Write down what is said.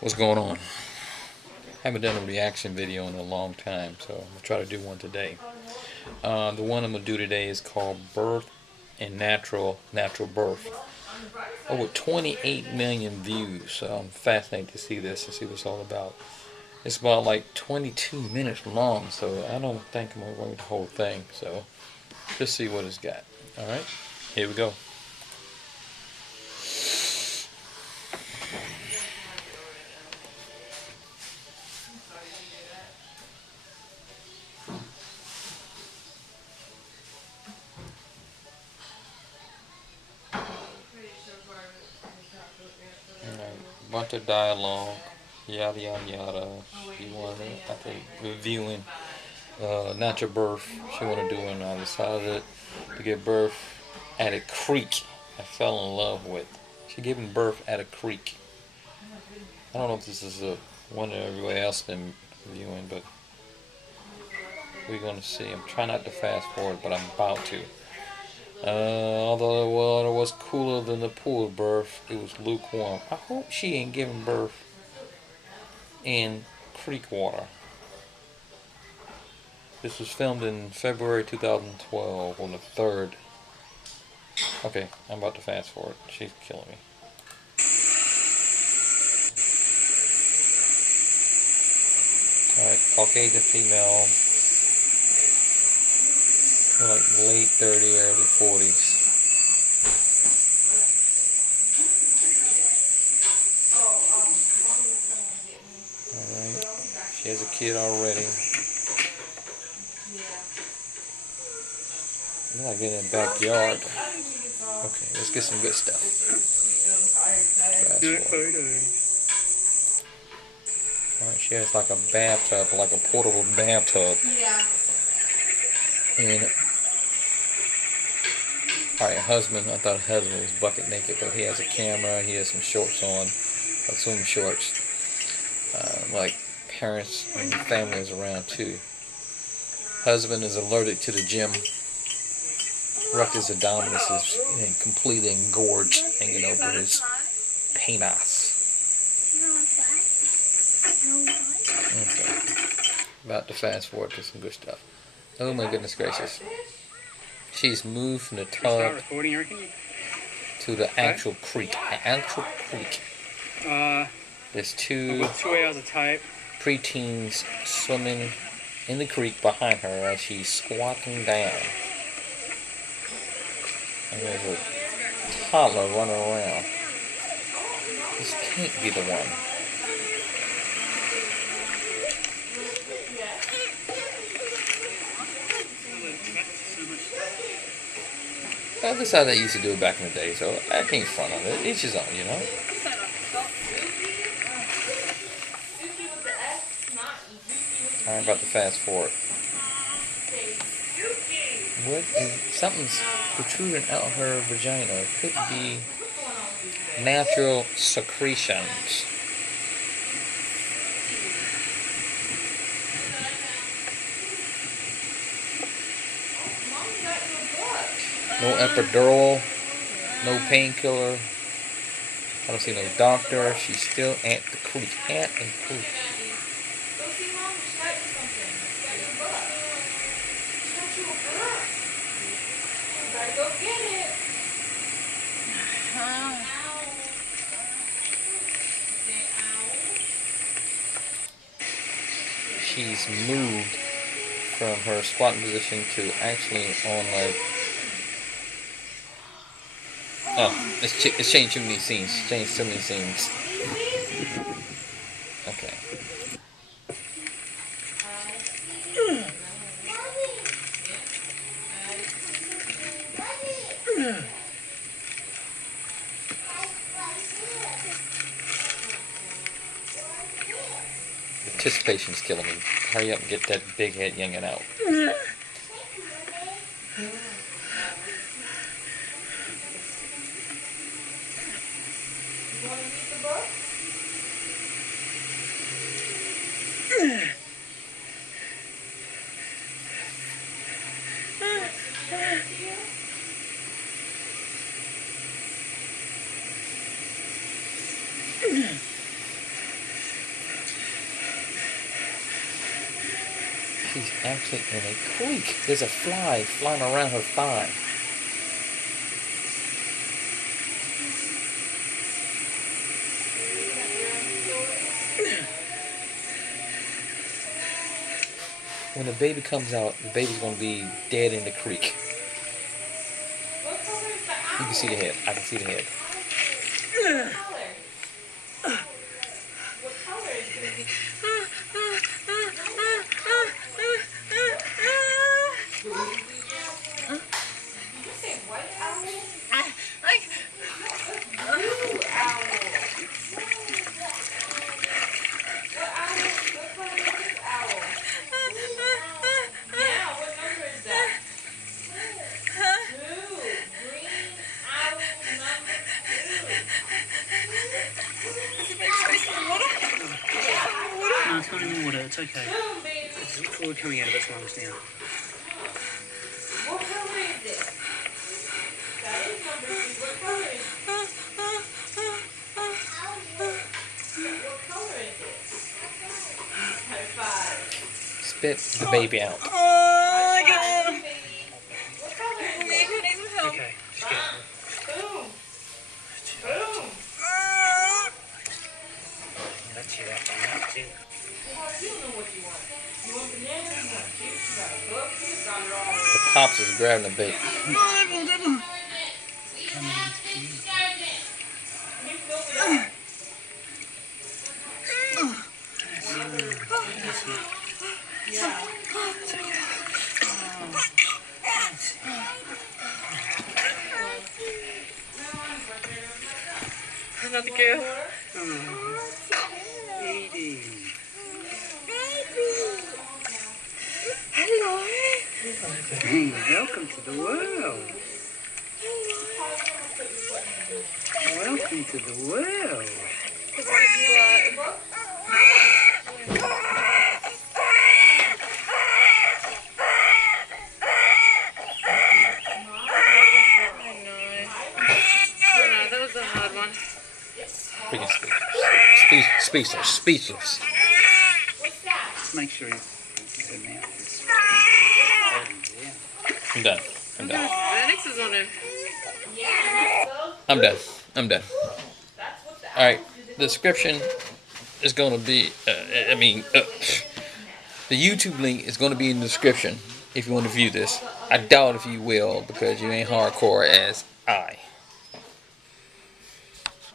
What's going on? Haven't done a reaction video in a long time, so I'm gonna try to do one today. The one I'm gonna do today is called "Birth and Natural Birth." Over 28 million views. So I'm fascinated to see this and see what it's all about. It's about like 22 minutes long, so I don't think I'm gonna watch the whole thing. So just see what it's got. All right, here we go. Bunch of dialogue, yada yada yada. She wanted, I think, reviewing natural birth. She wanted to do it, and I decided to give birth at a creek I fell in love with. She giving birth at a creek. I don't know if this is one that everybody else been viewing, but we're gonna see. I'm trying not to fast forward, but I'm about to. Although the water was cooler than the pool birth, it was lukewarm. I hope she ain't giving birth in creek water. This was filmed in February 2012 on the 3rd. Okay, I'm about to fast forward. She's killing me. Alright, Caucasian female. Like late 30s, early 40s. Alright, she has a kid already. I'm not getting in the backyard. Okay, let's get some good stuff. Alright, she has like a bathtub, like a portable bathtub. And alright, husband, I thought husband was bucket naked, but he has a camera, he has some shorts on, swim shorts. Like parents and families around too. Husband is allergic to the gym. Ruckus abdominis is completely engorged, hanging over his penis. Okay. About to fast forward to some good stuff. Oh my goodness gracious. She's moved from the tub to the actual creek. There's two preteens swimming in the creek behind her as she's squatting down. And there's a toddler running around. This can't be the one. Well, this is how they used to do it back in the day, so I can't front on it. Each his own, you know? I'm about to fast forward. What is, something's protruding out of her vagina. It could be natural secretions. No epidural, no painkiller. I don't see no doctor. She's still at the creek. At the creek. She's moved from her squatting position to actually on like. Oh, it's changed too many scenes. Changed so many scenes. Okay. Anticipation's killing me. Hurry up and get that big head youngin' out. She's actually in a creek. There's a fly flying around her thigh. When the baby comes out, the baby's going to be dead in the creek. You can see the head. I can see the head. No, it's not in the water, it's okay. It's fluid coming out of its lungs now. What color is it? That is number 2. What color is it? What color is it? High 5. Spit the baby out. Oh my God. What color is it? Okay, just get it. Boom. Boom. That's you out there, that's it. You don't know what you want. You want bananas? You want juice? You got a book? You got it all. The pops is grabbing the baby. Can you fill it up? Yeah. Another girl. Edie. Hello. Hey, welcome to the world. Welcome to the world. That was a hard one. Freaking speechless. Speechless. Just make sure her mouth is I'm done. I'm done. Vernix is on her. I'm done. I'm done. Alright. The description is going to be, the YouTube link is going to be in the description if you want to view this. I doubt if you will because you ain't hardcore as I.